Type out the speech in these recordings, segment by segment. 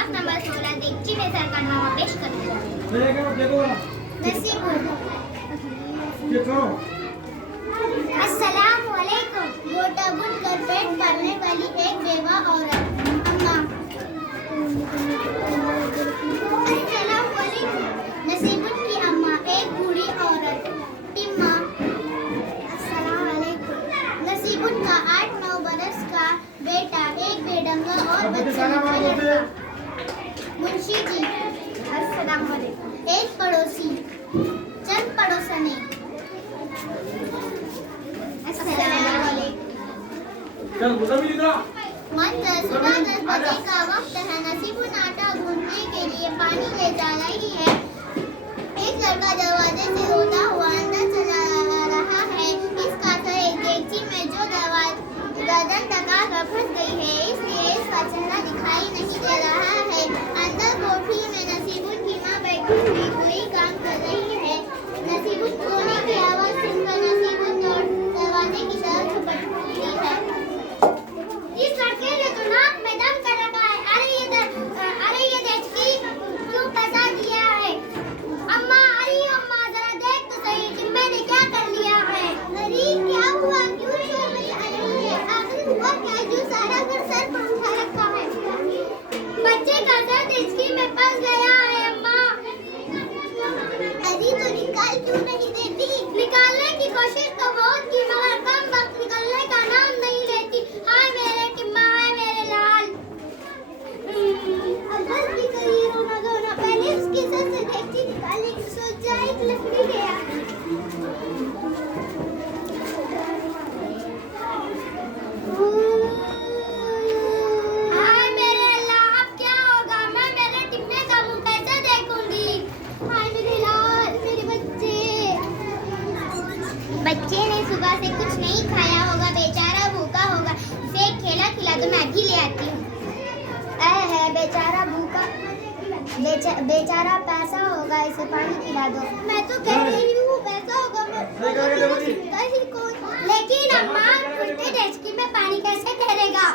सबक नंबर 16 देगची में सरकार नामा पेश करती है। अस्सलाम वालेकुम। गोटा बुनकर पेट भरने वाली एक बेवा औरत अम्मा। अस्सलाम वालेकुम। नसीबुन की अम्मा एक बूढ़ी औरत टिम्मा। अस्सलाम वालेकुम। नसीबुन का 8-9 बरस का बेटा एक बेढंगा और बदतमीज लड़का। मुंशी जी। अस्सलाम वालेकुम। एक पड़ोसी चंद पड़ोसने। मंजर सुबह 10 बजे का वक्त है। नसीबुन आटा गूंथने के लिए पानी ले जा रही है। एक लड़का दरवाजे से रोता हुआ अंदर चला रहा है। इसका सर एक देगची में जो गर्दन दबा कर फंस गई है, इसलिए इसका चेहरा दिखाई नहीं दे रहा है। अंदर कोठरी में नसीबुन की माँ बैठी हुई बुरी काम कर रही है। नसीबुन रोने की आवाज सुनकर नसीबुन दरवाजे की तरफ झपटती है। इस लड़के ने तो नाक में दम कर रखा है। अरे ये देचकी क्यों फंसा दिया है? अम्मा, अरे अम्मा जरा देख तो सही कि मैंने क्या कर लिया है। अरे क्या हुआ? क्यों शोर मचा रही है? आखिर हुआ क्या जो सारा घर सर पर उठा रखा है? बच्चे का सर देचकी में फंस गया है अम्मा। अरे तो निकाल क्यों नहीं देती? निकालने की कोशिश तो बहुत की मगर कम वक्त निकलने का नाम नहीं लेती। हाय मेरे टिम्मा, हाय मेरे लाल। अब बस भी करिए रोना धोना। पहले उसके सर से देगची निकालने की सोचा एक लकड़ी गया। हाय मेरे अल्लाह, अब क्या होगा? मैं मेरे टिम्मे का मुंह कैसे देखूंगी? हाय मेरे लाल, मेरे बच्चे। बच्चे ने सुबह से कुछ नहीं खाया होगा, बेचारा भूखा होगा। इसे एक खेला खिला दो, मैं भी ले आती हूँ। है बेचारा भूखा, बेचारा पैसा होगा, इसे पानी पिला दो। मैं तो कह रही हूँ पैसा होगा, ही कौन? लेकिन अम्मा उल्टे डेचकी में पानी कैसे ठहरेगा?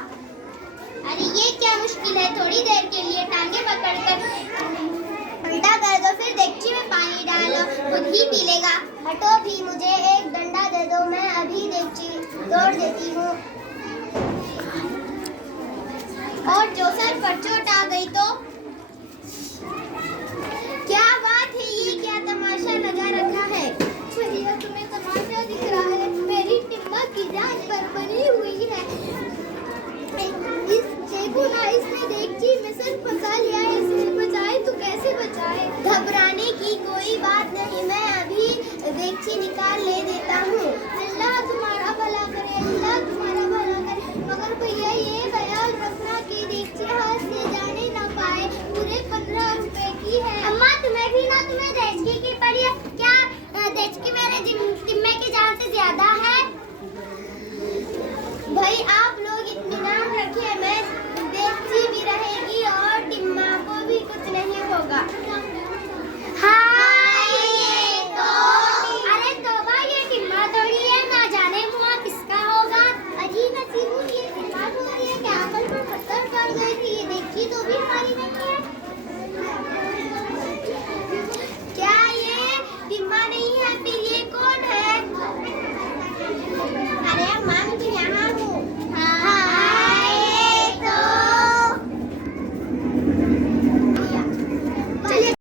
अरे ये क्या मुश्किल है? थोड़ी देर के लिए टांगे पकड़कर उल्टा कर दो, फिर डेगची में पानी डालो, खुद ही पी लेगा। हटो भी, मुझे एक डंडा दे दो, मैं अभी डेगची तोड़ देती हूँ। और जो सर पर चोट आ गई तो? क्या बात है, ये क्या तमाशा लगा रखा है? भैया तुम्हें तमाशा दिख रहा है? मेरी टिम्मा की जान पर बनी हुई है। इस चेपुना इसने देगची में सर फंसा लिया है, इसे बचाए तो कैसे बचाए? घबराने की कोई बात नहीं, मैं अभी देगची निकाल ले देता हूँ। अल्लाह तुम्हारा भला करे, अल्लाह तुम्हारा भला करे। मगर भैया ये ख्याल रखना कि देगची हाथ से जाने ना पाए, पूरे 15 रुपए की है। अम्मा तुम्हें भी ना, तुम्हें देगची की पड़ी है क्या? देगची मेरे टिम्मे की जान से ज्यादा